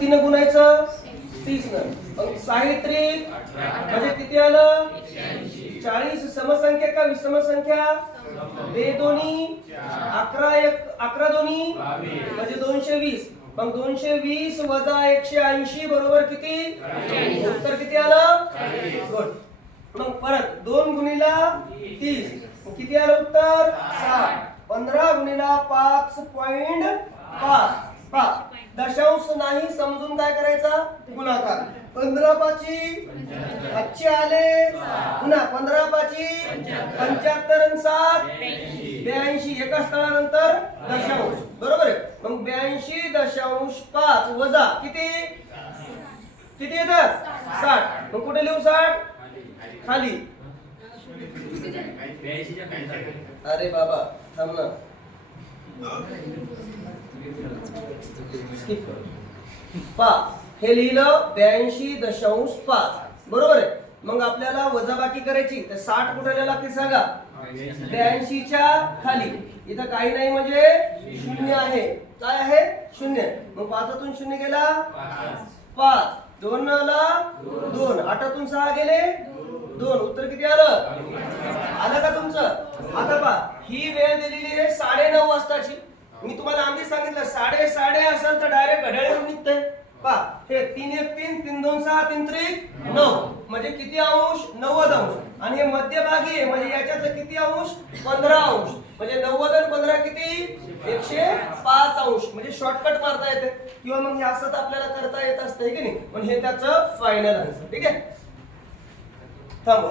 कितीनं गुणायचं? तीसनं मग साहित्रिक म्हणजे किती आलं? चाळीस. समसंख्या का विषम संख्या बे दोन्ही अकरा एक अकरा दोन्ही म्हणजे दोनशे वीस. मग दोनशे वीस वजा एकशे ऐंशी बरोबर किती? उत्तर किती आलं? गुड. मग परत दोन गुणीला तीस. किती आलं उत्तर? साठ. पंधरा गुणीला पाच पॉइंट नाही समजून काय करायचा? गुणाकार. पंधरा पाची आजचे आले पुन्हा पंधरा पाची पंच्याहत्तर सात ब्याऐंशी. एका स्थळानंतर दशांश. बरोबर आहे? मग ब्याऐंशी दशांश पाच वजा किती? किती येतात? साठ. मग कुठे लिहू साठ? खाली. अरे बाबा थांब ना. Skip कर. पा. हे लिहिलं ब्याऐंशी दशांश पाच. बरोबर आहे? मग आपल्याला वजाबाकी करायची. तर साठ कुठे लागते सांगा. ब्याऐंशीच्या खाली. इथं काही नाही म्हणजे शून्य आहे. काय आहे? शून्य. मग पाचातून शून्य गेला पाच. दोन ला दोन. आठातून सहा गेले दोन. उत्तर किती आलं? आलं का तुमचं? आता पा ही वेळ दिलेली आहे साडे नऊ वाजताची. मी तुम्हाला आधीच सांगितलं साडे साडे असेल तर डायरेक्ट घड्याळून निघतंय. पा हे तीन एक तीन तीन दोन सहा तीन त्रिक नऊ. म्हणजे किती अंश? नव्वद अंश. आणि हे मध्यभागी आहे म्हणजे याच्यात किती अंश? पंधरा अंश. म्हणजे नव्वद आणि पंधरा किती? एकशे पाच अंश. म्हणजे शॉर्टकट मारता येते. किंवा मग हे असं तर आपल्याला करता येत असतं की नाही? पण हे त्याचं फायनल आन्सर ठीक आहे? थांबव.